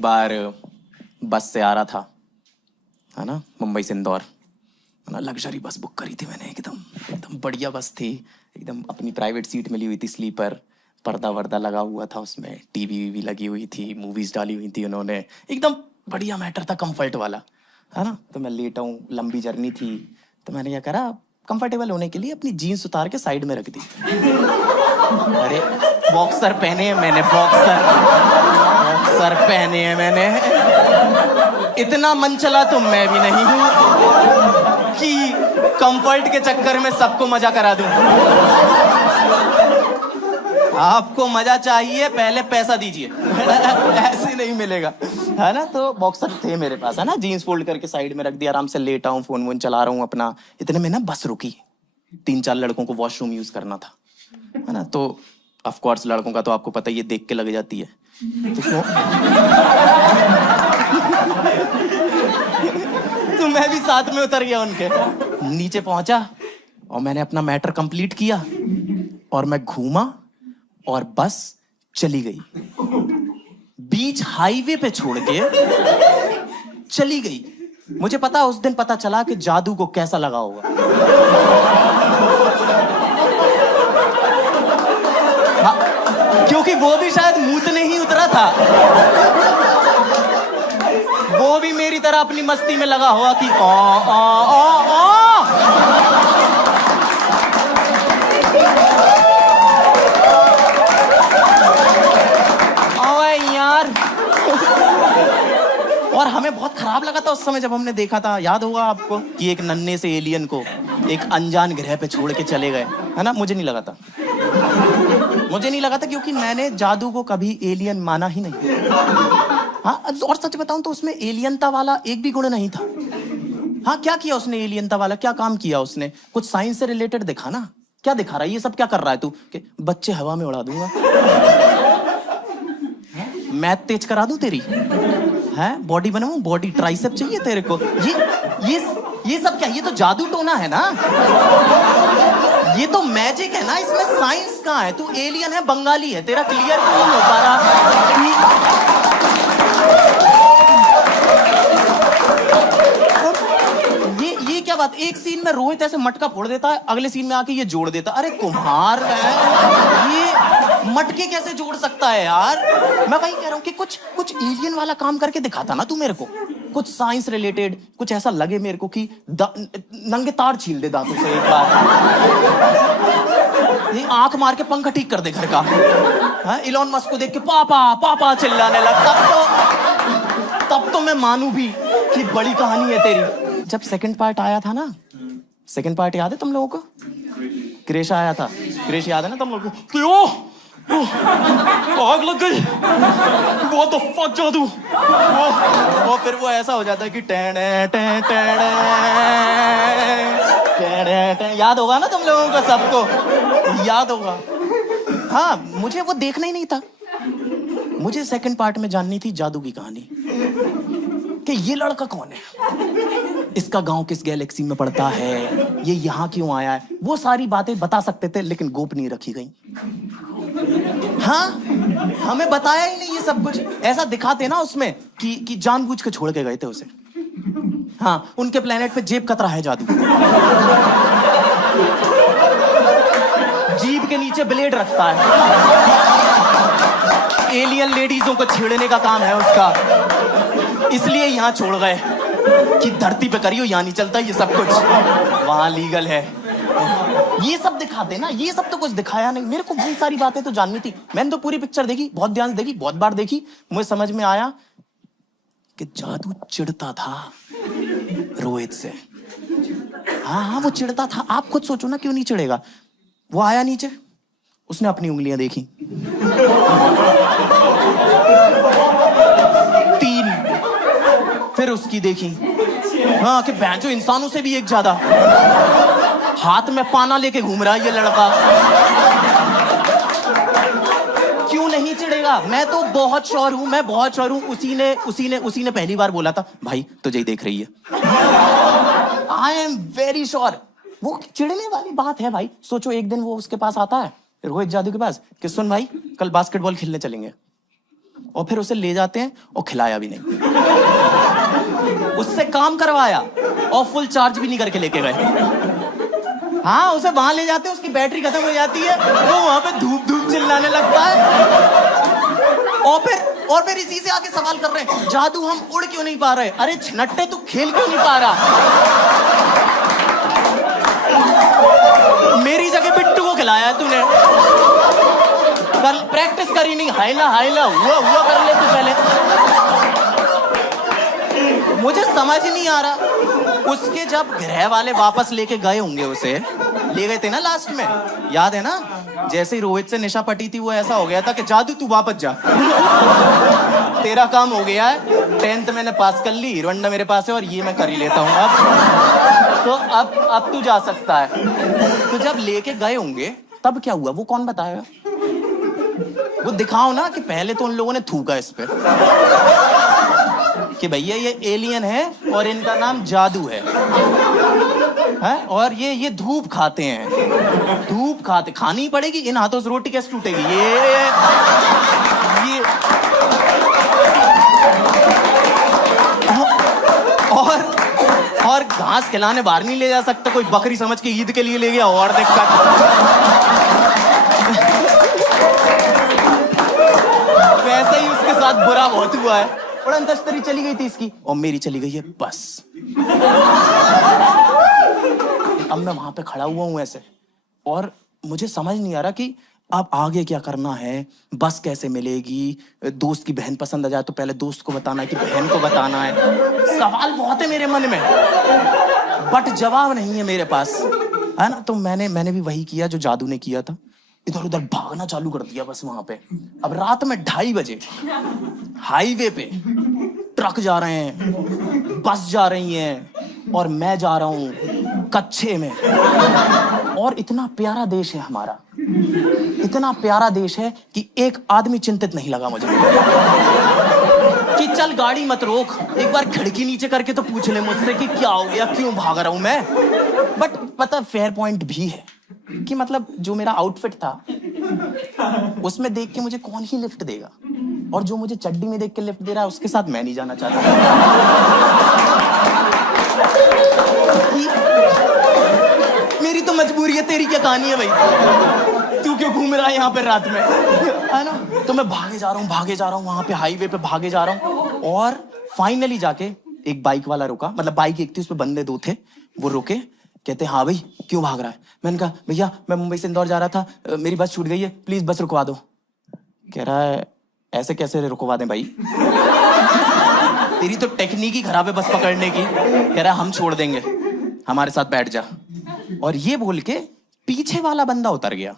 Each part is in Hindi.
एक बार बस से आ रहा था, है ना, मुंबई से इंदौर, है ना। लग्जरी बस बुक करी थी मैंने, एकदम एकदम बढ़िया बस थी, एकदम अपनी प्राइवेट सीट मिली हुई थी, स्लीपर, पर्दा वर्दा लगा हुआ था उसमें, टीवी वीवी लगी हुई थी, मूवीज डाली हुई थी उन्होंने, एकदम बढ़िया मैटर था, कंफर्ट वाला, है ना। तो मैं लेटा हूँ, लंबी जर्नी थी, तो मैंने क्या करा, कंफर्टेबल होने के लिए अपनी जीन्स उतार के साइड में रख दी। अरे बॉक्सर पहने हैं मैंने, बॉक्सर पहने हैं मैंने। इतना मन चला तो मैं भी नहीं हूं कि कंफर्ट के चक्कर में सबको मजा करा दूं। आपको मजा चाहिए, पहले पैसा दीजिए। ऐसे नहीं मिलेगा, है ना। तो बॉक्सर थे मेरे पास, है ना, जीन्स फोल्ड करके साइड में रख दिया, आराम से लेटा हूँ, फोन वोन चला रहा हूँ अपना। इतने में ना बस रुकी, 3-4 लड़कों को वॉशरूम यूज करना था, है ना। तो ऑफ कोर्स लड़कों का तो आपको पता ही है, देख के लग जाती है। तो मैं भी साथ में उतर गया उनके, नीचे पहुंचा और मैंने अपना मैटर कंप्लीट किया और मैं घूमा और बस चली गई, बीच हाईवे पे छोड़ के चली गई। मुझे पता, उस दिन पता चला कि जादू को कैसा लगा होगा। हाँ, क्योंकि वो भी शायद मूतने ही उतरा था, वो भी मेरी तरह अपनी मस्ती में लगा हुआ कि ओ ओ ओ ओ। और हमें बहुत खराब लगा था उस समय जब हमने देखा था, याद होगा आपको, कि एक नन्हे से एलियन को एक अनजान ग्रह पे छोड़ के चले गए, है ना। मुझे नहीं लगा था, क्योंकि मैंने जादू को कभी एलियन माना ही नहीं। हाँ, और सच बताऊं तो उसमें एलियनता वाला एक भी गुण नहीं था। हाँ, क्या किया उसने एलियनता वाला, क्या काम किया उसने? कुछ साइंस से रिलेटेड दिखा ना, क्या दिखा रहा है, ये सब क्या कर रहा है तू? कि बच्चे हवा में उड़ा दूंगा, मैथ तेज करा दूं तेरी, है बॉडी बनाऊं, बॉडी ट्राइसेप चाहिए तेरे को, ये सब क्या? ये तो जादू टोना है ना, ये तो मैजिक है ना, इसमें साइंस कहाँ है? तू एलियन है, बंगाली है, तेरा क्लियर क्यों नहीं हो पा रहा? ये क्या बात? एक सीन में रोहित ऐसे मटका फोड़ देता है, अगले सीन में आके ये जोड़ देता। अरे कुम्हार है ये, मटके कैसे जोड़ सकता है यार? मैं वही कह रहा हूँ कि कुछ एलियन वाला काम करके दिखाता ना तू मेरे को, कुछ साइंस रिलेटेड, कुछ ऐसा लगे मेरे को कि नंगे तार छील दे दांतों से एक बार, ये आंख मार के पंखा ठीक कर दे घर का। इलॉन मस्क को देख के पापा पापा चिल्लाने लग, तब तो मैं मानू भी कि बड़ी कहानी है तेरी। जब सेकंड पार्ट आया था ना, सेकंड पार्ट याद है तुम लोगों को? क्रेश आया था, क्रेश याद है ना तुम लोगों को? क्यों आग लग गई, व्हाट द फक जादू। वो फिर वो ऐसा हो जाता है कि टेड़े टेड़े टेड़े टेड़े, याद होगा ना तुम लोगों को, सबको याद होगा। हाँ, मुझे वो देखना ही नहीं था, मुझे सेकंड पार्ट में जाननी थी जादू की कहानी, कि ये लड़का कौन है, इसका गांव किस गैलेक्सी में पड़ता है, ये यहाँ क्यों आया है। वो सारी बातें बता सकते थे, लेकिन गोपनीय रखी गई। हाँ, हमें बताया ही नहीं ये सब कुछ। ऐसा दिखाते ना उसमें कि जानबूझ के छोड़ के गए थे उसे। हाँ, उनके प्लेनेट पे जेब कतरा है जादू, जीभ के नीचे ब्लेड रखता है, एलियन लेडीजों को छेड़ने का काम है उसका, इसलिए यहाँ छोड़ गए कि धरती पे करियो, यहाँ नहीं चलता ये सब कुछ, वहां लीगल है। ये सब दिखाते ना, ये सब तो कुछ दिखाया नहीं। मेरे को बहुत सारी बातें तो जाननी थी, मैंने तो पूरी पिक्चर देखी, बहुत ध्यान से देखी, बहुत बार देखी। मुझे समझ में आया कि जादू चिढ़ता था रोहित से। हाँ, वो चिढ़ता था। आप खुद सोचो ना, क्यों नहीं चिढ़ेगा? वो आया नीचे, उसने अपनी उंगलियां देखी, 3, फिर उसकी देखी, हाँ, कि बैंचो इंसानों से भी एक ज्यादा, हाथ में पाना लेके घूम रहा है ये लड़का। क्यों नहीं चिढ़ेगा? मैं तो बहुत श्योर हूं, मैं बहुत श्योर हूं, उसी ने पहली बार बोला था, भाई तुझे ही देख रही है। I am very sure. वो चिढ़ने वाली बात है भाई। सोचो, एक दिन वो उसके पास आता है, रोहित जादू के पास, कि सुन भाई, कल बास्केटबॉल खेलने चलेंगे। और फिर उसे ले जाते हैं और खिलाया भी नहीं, उससे काम करवाया और फुल चार्ज भी नहीं करके लेके गए। हाँ, उसे वहां ले जाते हैं, उसकी बैटरी खत्म हो जाती है, वो वहां पे धूप धूप चिल्लाने लगता है, और फिर इसी से आके सवाल कर रहे हैं, जादू हम उड़ क्यों नहीं पा रहे? अरे छिनट्टे, तू खेल क्यों नहीं पा रहा? मेरी जगह बिट्टू को खिलाया है तूने, कल प्रैक्टिस करी नहीं, हाइला हाइला हुआ कर ले तू पहले। मुझे समझ नहीं आ रहा, उसके जब ग्रह वाले वापस लेके गए होंगे, उसे ले गए थे ना लास्ट में, याद है ना? जैसे ही रोहित से निशा पटी थी, वो ऐसा हो गया था कि जादू तू वापस जा, तेरा काम हो गया है, 10th मैंने पास कर ली, हीरो होंडा मेरे पास है और ये मैं कर ही लेता हूँ अब, तो अब तू जा सकता है। तो जब लेके गए होंगे तब क्या हुआ वो कौन बताएगा? वो दिखाओ ना कि पहले तो उन लोगों ने थूका इस पे कि भैया ये एलियन है और इनका नाम जादू है, और ये धूप खाते हैं, धूप खाते, खानी पड़ेगी, इन हाथों से रोटी कैसे टूटेगी? ये और घास खिलाने बाहर नहीं ले जा सकता, कोई बकरी समझ के ईद के लिए ले गया और दिक्कत। वैसे ही उसके साथ बुरा बहुत हुआ है, और अंतस्तरी चली गई थी इसकी और मेरी चली गई है बस। अब मैं वहां पे खड़ा हुआ हूं ऐसे, और मुझे समझ नहीं आ रहा कि अब आगे क्या करना है, बस कैसे मिलेगी, दोस्त की बहन पसंद आ जाए तो पहले दोस्त को बताना है कि बहन को बताना है। सवाल बहुत है मेरे मन में, बट जवाब नहीं है मेरे पास, है ना? तो मैंने भी वही किया जो जादू ने किया था, इधर उधर भागना चालू कर दिया बस वहां पे। अब रात में 2:30 बजे हाईवे पे ट्रक जा रहे हैं, बस जा रही हैं, और मैं जा रहा हूं कच्चे में। और इतना प्यारा देश है हमारा, इतना प्यारा देश है कि एक आदमी चिंतित नहीं लगा मुझे कि चल गाड़ी मत रोक, एक बार खिड़की नीचे करके तो पूछ ले मुझसे कि क्या हो गया, क्यों भाग रहा हूं मैं। बट पता फेयर पॉइंट भी है कि मतलब जो मेरा आउटफिट था उसमें देख के मुझे कौन ही लिफ्ट देगा, और जो मुझे चड्डी में देख के लिफ्ट दे रहा है उसके साथ मैं नहीं जाना चाहता। मेरी तो मजबूरी है, तेरी क्या कहानी है भाई? तू क्यों घूम रहा है यहाँ पे रात में, है ना? तो मैं भागे जा रहा हूँ वहां पे हाईवे पे भागे जा रहा हूँ, और फाइनली जाके एक बाइक वाला रुका, मतलब बाइक एक थी, उसपे बंदे 2 थे, वो रुके, कहते हाँ भाई क्यों भाग रहा है? मैंने कहा भैया मैं मुंबई से इंदौर जा रहा था, मेरी बस छूट गई है, प्लीज बस रुकवा दो। कह रहा है ऐसे कैसे रुकवा दें भाई, तेरी तो टेक्निक ही खराब है बस पकड़ने की। कह रहा हम छोड़ देंगे, हमारे साथ बैठ जा। और ये बोल के पीछे वाला बंदा उतर गया।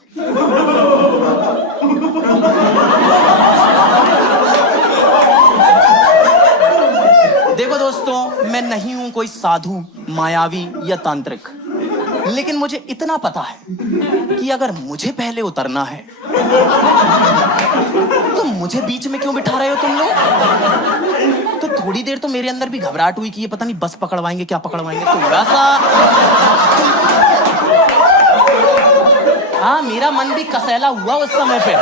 देखो दोस्तों, मैं नहीं हूं कोई साधु, मायावी या तांत्रिक, लेकिन मुझे इतना पता है कि अगर मुझे पहले उतरना है तो मुझे बीच में क्यों बिठा रहे हो तुम लोग? तो थोड़ी देर तो मेरे अंदर भी घबराहट हुई कि ये पता नहीं बस पकड़वाएंगे क्या पकड़वाएंगे, थोड़ा सा। हाँ, मेरा मन भी कसैला हुआ उस समय पे,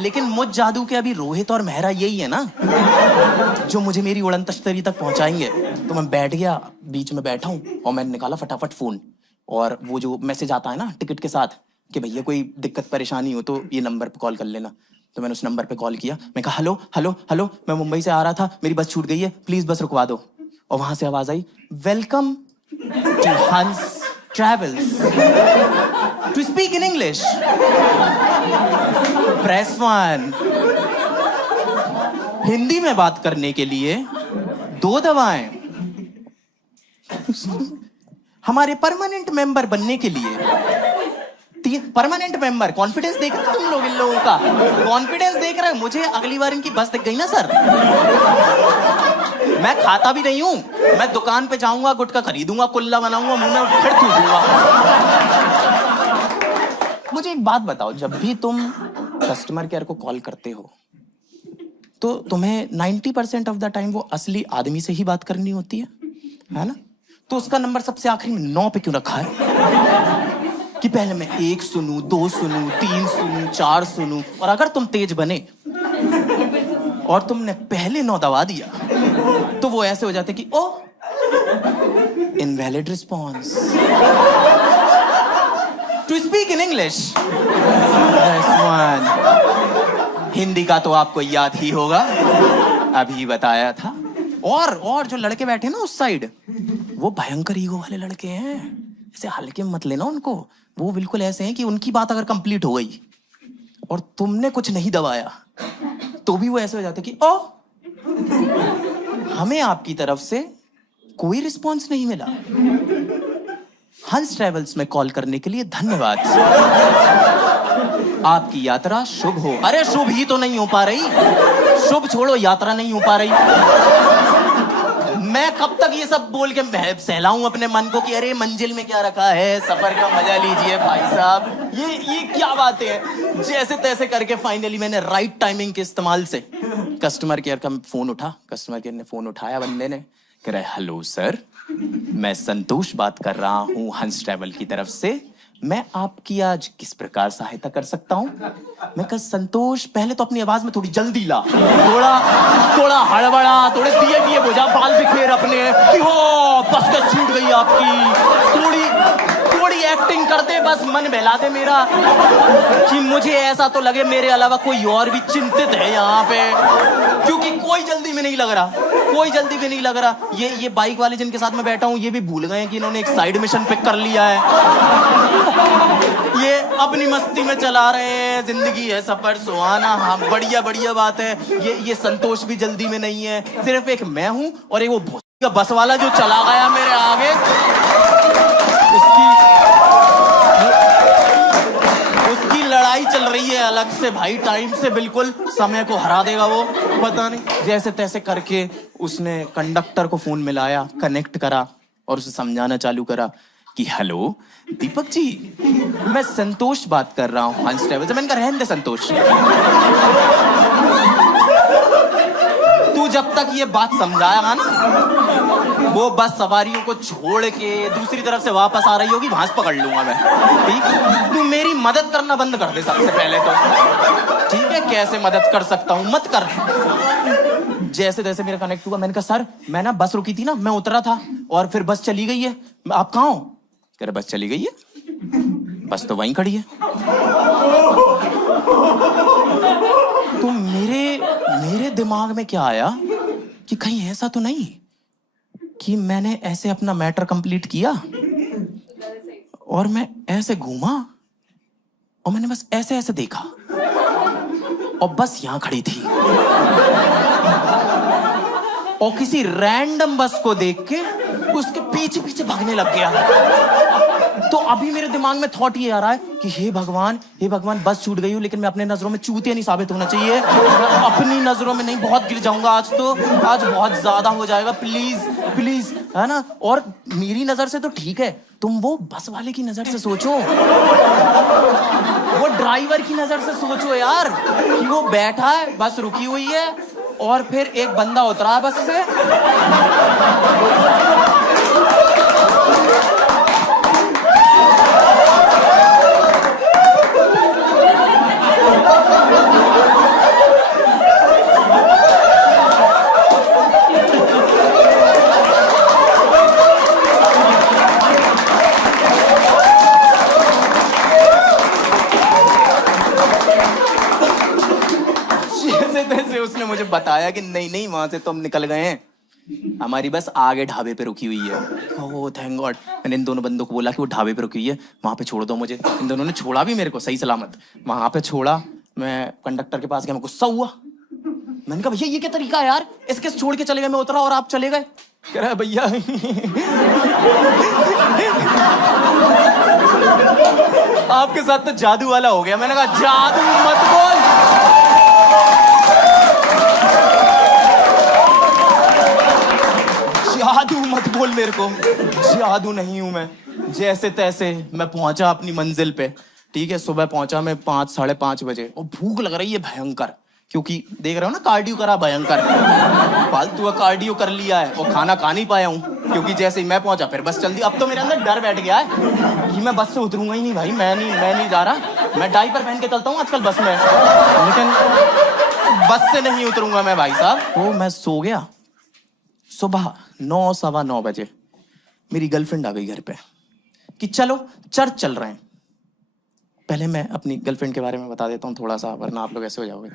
लेकिन मुझ जादू के अभी रोहित और मेहरा यही है ना जो मुझे मेरी उड़न तश्तरी तक पहुंचाएंगे। तो मैं बैठ गया, बीच में बैठा हूं, और मैंने निकाला फटाफट फोन, और वो जो मैसेज आता है ना टिकट के साथ कि भैया कोई दिक्कत परेशानी हो तो ये नंबर पे कॉल कर लेना। तो मैंने उस नंबर पे कॉल किया, मैं कहा हेलो हेलो हेलो, मैं मुंबई से आ रहा था, मेरी बस छूट गई है, प्लीज बस रुकवा दो। और वहां से आवाज आई, welcome to Hans travels, to speak in English press 1। Hindi में बात करने के लिए 2 दबाएं। हमारे परमानेंट मेंबर बनने के लिए 3। परमानेंट मेंबर, कॉन्फिडेंस देख रहे हो तुम लोग, इन लोगों का कॉन्फिडेंस देख रहे हो। मुझे अगली बार इनकी बस दिख गई ना सर, मैं खाता भी नहीं हूं, मैं दुकान पे जाऊंगा, गुटखा खरीदूंगा, कुल्ला बनाऊंगा, मुंह में फिर थूकूंगा। मुझे एक बात बताओ, जब भी तुम कस्टमर केयर को कॉल करते हो तो तुम्हें 90% ऑफ द टाइम वो असली आदमी से ही बात करनी होती है ना? तो उसका नंबर सबसे आखिरी में 9 पे क्यों रखा है कि पहले मैं 1 सुनूं, 2 सुनूं, 3 सुनूं, 4 सुनूं? और अगर तुम तेज बने और तुमने पहले 9 दबा दिया तो वो ऐसे हो जाते कि oh invalid response. To speak in English, Hindi का तो आपको याद ही होगा, अभी बताया था। और जो लड़के बैठे ना उस साइड, वो भयंकर ईगो वाले लड़के हैं, ऐसे हल्के मत लेना उनको। वो बिल्कुल ऐसे हैं कि उनकी बात अगर कंप्लीट हो गई और तुमने कुछ नहीं दबाया तो भी वो ऐसे हो जाते कि ओ हमें आपकी तरफ से कोई रिस्पॉन्स नहीं मिला। हंस ट्रेवल्स में कॉल करने के लिए धन्यवाद। आपकी यात्रा शुभ हो। अरे शुभ ही तो नहीं हो पा रही, शुभ छोड़ो, यात्रा नहीं हो पा रही। मैं कब तक ये सब बोल के सहलाऊं अपने मन को कि अरे मंजिल में क्या रखा है, सफर का मजा लीजिए भाई साहब। ये क्या बातें हैं। जैसे तैसे करके फाइनली मैंने राइट टाइमिंग के इस्तेमाल से कस्टमर केयर का फोन उठा। कस्टमर केयर ने फोन उठाया, बंदे ने कह रहा है हेलो सर, मैं संतोष बात कर रहा हूँ हंस ट्रैवल की तरफ से, मैं आपकी आज किस प्रकार सहायता कर सकता हूँ। मैं कहा संतोष, पहले तो अपनी आवाज में थोड़ी जल्दी ला, थोड़ा हड़बड़ा, थोड़े दिए बुझा, बाल बिखेर अपने कि हो बस का छूट गई आपकी, थोड़ी एक्टिंग कर दे, बस मन बहला दे मेरा कि मुझे ऐसा तो लगे मेरे अलावा कोई और भी चिंतित है यहाँ पे, क्योंकि कोई जल्दी में नहीं लग रहा। ये बाइक वाले जिनके साथ मैं बैठा हूँ ये भी भूल गए कि इन्होंने एक साइड मिशन पिक कर लिया है। ये अपनी मस्ती में चला रहे हैं, जिंदगी है सफर सुहाना। हाँ बढ़िया बात है। ये संतोष भी जल्दी में नहीं है, सिर्फ एक मैं हूँ और एक वो बस वाला जो चला गया मेरे आगे, उसकी लड़ाई चल रही है अलग से भाई, टाइम से बिल्कुल समय को हरा देगा वो, पता नहीं। जैसे तैसे करके उसने कंडक्टर को फोन मिलाया, कनेक्ट करा और उसे समझाना चालू करा कि हेलो दीपक जी, मैं संतोष बात कर रहा हूँ हंस ट्रैवल से। मैंने कहा रहने दे संतोष, तू जब तक ये बात समझाएगा ना, वो बस सवारियों को छोड़ के दूसरी तरफ से वापस आ रही होगी, वहां से पकड़ लूंगा मैं, ठीक। तू मेरी मदद करना बंद कर दे सबसे पहले तो, ठीक है। कैसे मदद कर सकता हूँ, मत कर। जैसे तैसे मेरा कनेक्ट हुआ। मैंने कहा सर, मैं ना बस रुकी थी ना, मैं उतरा था और फिर बस चली गई है, आप कहाँ हो? कह रहे बस चली गई है, बस तो वहीं खड़ी है। तो मेरे दिमाग में क्या आया कि कहीं ऐसा तो नहीं कि मैंने ऐसे अपना मैटर कंप्लीट किया और मैं ऐसे घूमा और मैंने बस ऐसे ऐसे देखा और बस यहां खड़ी थी और किसी रैंडम बस को देख के उसके पीछे पीछे भागने लग गया। तो अभी मेरे दिमाग में थॉट ये आ रहा है कि हे भगवान बस छूट गई हूँ, लेकिन मैं अपने नजरों में चूतिया नहीं साबित होना चाहिए, अपनी नजरों में नहीं, बहुत गिर जाऊंगा आज बहुत ज्यादा हो जाएगा, प्लीज है ना। और मेरी नजर से तो ठीक है, तुम वो बस वाले की नजर से सोचो, वो ड्राइवर की नजर से सोचो यार, कि वो बैठा है, बस रुकी हुई है और फिर एक बंदा उतरा है बस से, उसने मुझे बताया कि नहीं वहां से तो हम निकल गए हैं, हमारी बस आगे ढाबे पे रुकी हुई है। Oh thank God. मैंने इन दोनों बंदों को बोला कि वो ढाबे पे रुकी हुई है, वहां पे छोड़ दो मुझे। इन दोनों ने छोड़ा भी मेरे को सही सलामत, वहां पे छोड़ा। मैं कंडक्टर के पास गया, मैं गुस्सा हुआ, मैंने कहा भैया ये क्या तरीका है यार, इसके छोड़ के चले गए, मैं उतरा और आप चले गए। कह रहा है भैया आपके साथ तो जादू वाला हो गया। मैंने कहा जादू मत बोल, जादू मत बोल मेरे को, जादू नहीं हूं मैं। जैसे तैसे मैं पहुंचा अपनी मंजिल पे, ठीक है। सुबह पहुंचा मैं 5 साढ़े 5 बजे और भूख लग रही है भयंकर, क्योंकि देख रहे हो ना कार्डियो करा भयंकर, फालतू कार्डियो कर लिया है और खाना खा नहीं पाया हूँ, क्योंकि जैसे ही मैं पहुंचा फिर बस चल दी। अब तो मेरे अंदर डर बैठ गया है कि मैं बस से उतरूंगा ही नहीं भाई, मैं नहीं जा रहा। मैं डायपर पहन के चलता हूँ आजकल बस में, लेकिन बस से नहीं उतरूंगा मैं भाई साहब। तो मैं सो गया। सुबह 9 सवा 9 बजे मेरी गर्लफ्रेंड आ गई घर पे कि चलो चर्च चल रहे हैं। पहले मैं अपनी गर्लफ्रेंड के बारे में बता देता हूँ थोड़ा सा, वरना आप लोग ऐसे हो जाओगे।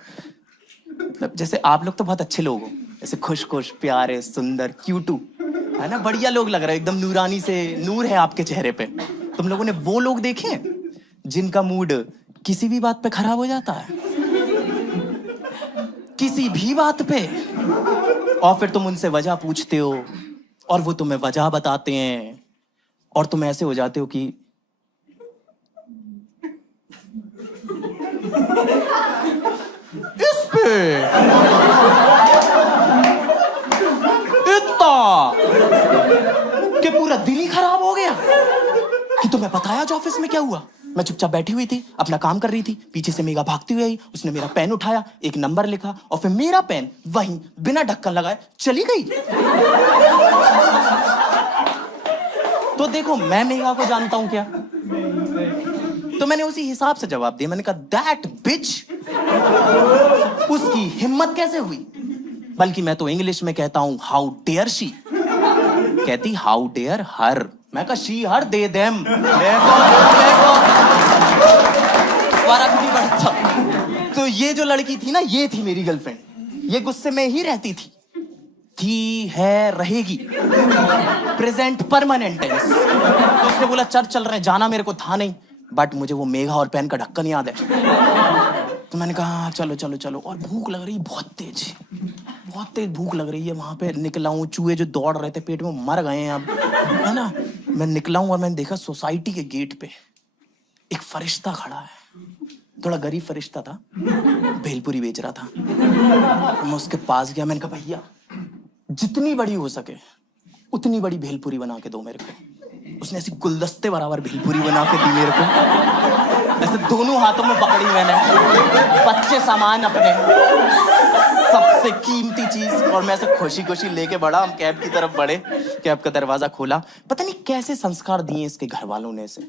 मतलब जैसे आप लोग तो बहुत अच्छे लोग हो, ऐसे खुश खुश प्यारे सुंदर क्यूटू, है ना, बढ़िया लोग लग रहे हो, एकदम नूरानी से नूर है आपके चेहरे पे। तुम लोगों ने वो लोग देखे हैं जिनका मूड किसी भी बात पे खराब हो जाता है, किसी भी बात पे, और फिर तुम उनसे वजह पूछते हो और वो तुम्हें वजह बताते हैं और तुम ऐसे हो जाते हो कि इस पे इतना कि पूरा दिल ही खराब हो गया कि तुम्हें पता है आज ऑफिस में क्या हुआ। मैं चुपचाप बैठी हुई थी, अपना काम कर रही थी, पीछे से मेघा भागती हुई आई, उसने मेरा पेन उठाया, एक नंबर लिखा और फिर मेरा पेन वहीं बिना ढक्कन लगाए चली गई। तो देखो मैं मेघा को जानता हूं क्या, तो मैंने उसी हिसाब से जवाब दिया। मैंने कहा दैट बिच, उसकी हिम्मत कैसे हुई। बल्कि मैं तो इंग्लिश में कहता हूं हाउ डेयर शी, कहती हाउ डेयर हर। मैं कहा शी हर दे देम, फर्क नहीं पड़ता। तो ये जो लड़की थी ना, ये थी मेरी गर्लफ्रेंड। ये गुस्से में ही रहती थी है रहेगी, प्रेजेंट परमानेंट टेंस। तो उसने बोला चर्च चल रहे हैं, जाना मेरे को था नहीं, बट मुझे वो मेघा और पेन का ढक्कन याद है। तो मैंने कहा चलो चलो चलो। और भूख लग रही बहुत तेज भूख लग रही है। वहां पे निकला हूँ, चूहे जो दौड़ रहे थे पेट में मर गए हैं अब, है ना। मैं निकला हूँ और मैंने देखा सोसाइटी के गेट पे एक फरिश्ता खड़ा है, थोड़ा गरीब फरिश्ता था, भेलपुरी बेच रहा था। मैं उसके पास गया, मैंने कहा भैया जितनी बड़ी हो सके उतनी बड़ी भेलपुरी बना के दो मेरे को। उसने ऐसी गुलदस्ते बराबर भेलपुरी बना के दी मेरे को, ऐसे दोनों हाथों में पकड़ी मैंने, बच्चे सामान अपने, सबसे कीमती चीज। और मैं ऐसे खुशी खुशी लेके बढ़ा, हम कैब की तरफ बढ़े, कैब का दरवाजा खोला। पता नहीं कैसे संस्कार दिए इसके घर वालों ने, इसे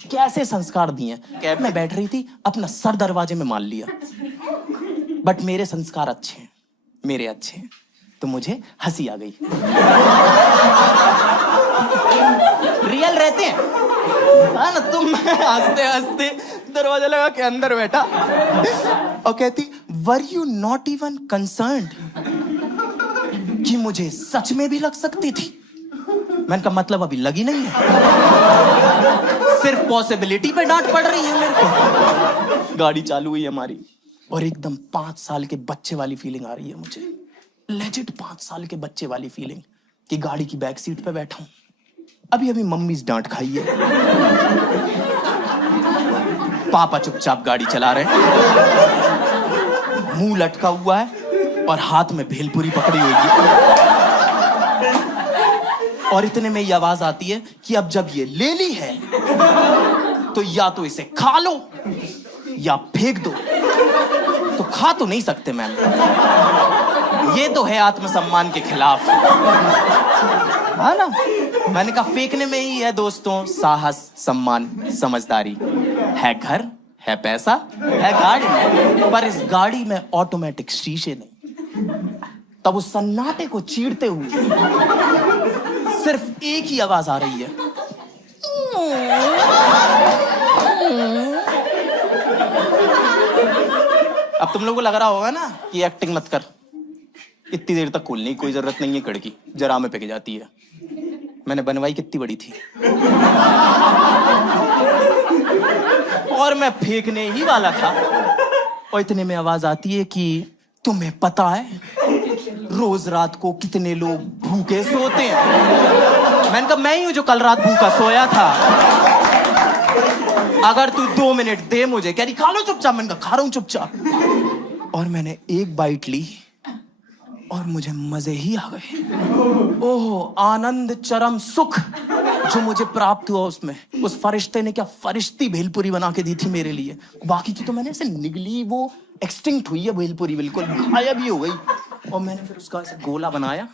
कैसे संस्कार दिए। कैब में बैठ रही थी, अपना सर दरवाजे में मान लिया। बट मेरे संस्कार अच्छे हैं, मेरे अच्छे हैं, तो मुझे हंसी आ गई। रियल रहते हैं, है ना। तुम हंसते हंसते दरवाजा लगा के अंदर बैठा और कहती were you not even concerned कि मुझे सच में भी लग सकती थी। मैंने कहा मतलब अभी लगी नहीं है, सिर्फ पॉसिबिलिटी पे डांट पड़ रही है मेरे को। गाड़ी चालू हुई हमारी और एकदम 5 साल के बच्चे वाली फीलिंग आ रही है मुझे, लेजिट 5 साल के बच्चे वाली फीलिंग कि गाड़ी की बैक सीट पे बैठा हूं, अभी मम्मी से डांट खाई है, पापा चुपचाप गाड़ी चला रहे हैं, मुंह लटका हुआ है और हाथ में भेलपुरी पकड़ी हुई है। और इतने में ये आवाज आती है कि अब जब ये ले ली है तो या तो इसे खा लो या फेंक दो। तो खा तो नहीं सकते मैम, ये तो है आत्मसम्मान के खिलाफ, है ना। मैंने कहा फेंकने में ही है दोस्तों साहस, सम्मान, समझदारी। है घर, है पैसा, है गाड़ी, पर इस गाड़ी में ऑटोमेटिक शीशे नहीं। तब उस सन्नाटे को चीरते हुए सिर्फ एक ही आवाज आ रही है, अब तुम लोगों को लग रहा होगा ना कि एक्टिंग मत कर, इतनी देर तक खोलने की कोई जरूरत नहीं है, खिड़की जरा में पिघल जाती है। मैंने बनवाई कितनी बड़ी थी और मैं फेंकने ही वाला था और इतने में आवाज आती है कि तुम्हें पता है रोज रात को कितने लोग भूखे सोते हैं। मैंने कहा मैं ही हूं जो कल रात भूखा सोया था, अगर तू 2 मिनट दे मुझे। कह रही खा लो चुपचाप। मैंने कहा खा रहा हूं चुपचाप। और मैंने एक बाइट ली और मुझे मजे ही आ गए। ओह आनंद, चरम सुख जो मुझे प्राप्त हुआ उसमें। उस फरिश्ते ने क्या फरिश्ती भेलपुरी बना के दी थी मेरे लिए। बाकी की तो मैंने ऐसे निगली, वो एक्सटिंक्ट हुई है भेलपुरी, बिल्कुल गायब ही हो गई। और मैंने फिर उसका ऐसे गोला बनाया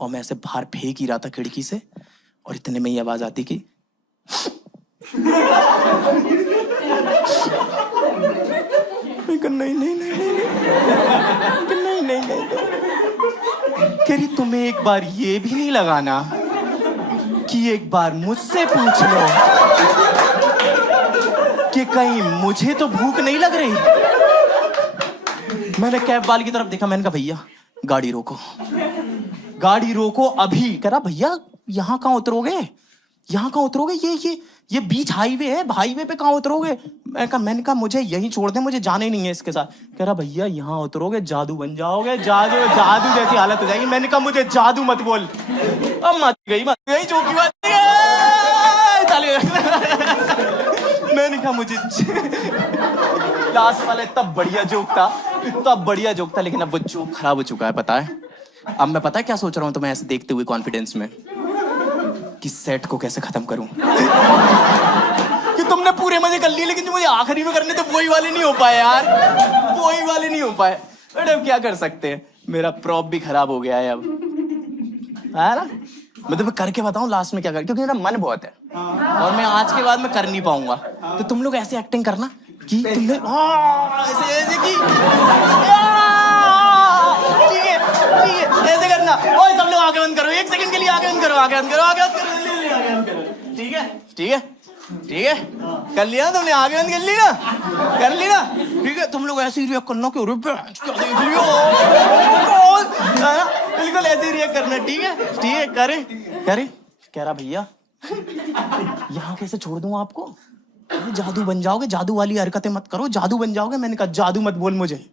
और मैं ऐसे बाहर फेंक ही रहा था खिड़की से, और इतने में ही आवाज आती कि नहीं नहीं नहीं नहीं बार ये भी नहीं लगाना कि एक बार मुझसे पूछ लो कि कहीं मुझे तो भूख नहीं लग रही। मैंने कैब वाले की तरफ देखा, मैंने कहा भैया गाड़ी रोको, गाड़ी रोको अभी। कह रहा भैया यहाँ कहाँ उतरोगे, यहाँ कहाँ उतरोगे, ये बीच हाईवे है, हाईवे पे कहाँ उतरोगे। मैंने कहा मुझे यहीं छोड़ दे, मुझे जाना ही नहीं है इसके साथ। कह रहा भैया यहाँ उतरोगे जादू बन जाओगे, जादू जैसी हालत हो जाएगी। मैंने कहा मुझे जादू मत बोल। अब मत गई जो की बात मैंने कहा मुझे लास्ट वाला इतना बढ़िया जोक था, लेकिन अब वो जोक खराब हो चुका है, पता है। अब मैं पता है क्या सोच रहा हूँ, तो मैं ऐसे देखते हुए कॉन्फिडेंस में कि सेट को कैसे खत्म करूं। कि तुमने पूरे मजे कर लिए, लेकिन जो मुझे आखिरी में करने थे वही वाले नहीं हो पाए यार, वही वाले नहीं हो पाए। बट अब क्या कर सकते हैं, मेरा प्रॉप भी खराब हो गया है अब, है ना। मैं तुम्हें करके बताऊं लास्ट में क्या कर, क्योंकि मेरा मन बहुत है और मैं आज के बाद मैं कर नहीं पाऊंगा। तो तुम लोग ऐसे एक्टिंग करना कि तुमने ऐसे की, ठीक है ऐसे करना। ओए सब लोग आंखें बंद करो, 1 सेकंड के लिए आंखें बंद करो, ठीक है कर लिया तुमने, आंखें बंद कर ली ना, ठीक है। तुम लोग ऐसे ही रिएक्ट करना कि अरे क्या देख लियो, बिल्कुल ऐसे ही रिएक्ट करना, ठीक है। करे कह रहा भैया यहाँ कैसे छोड़ दूं आपको, जादू बन जाओगे, जादू वाली हरकतें मत करो, जादू बन जाओगे। मैंने कहा जादू मत बोल मुझे।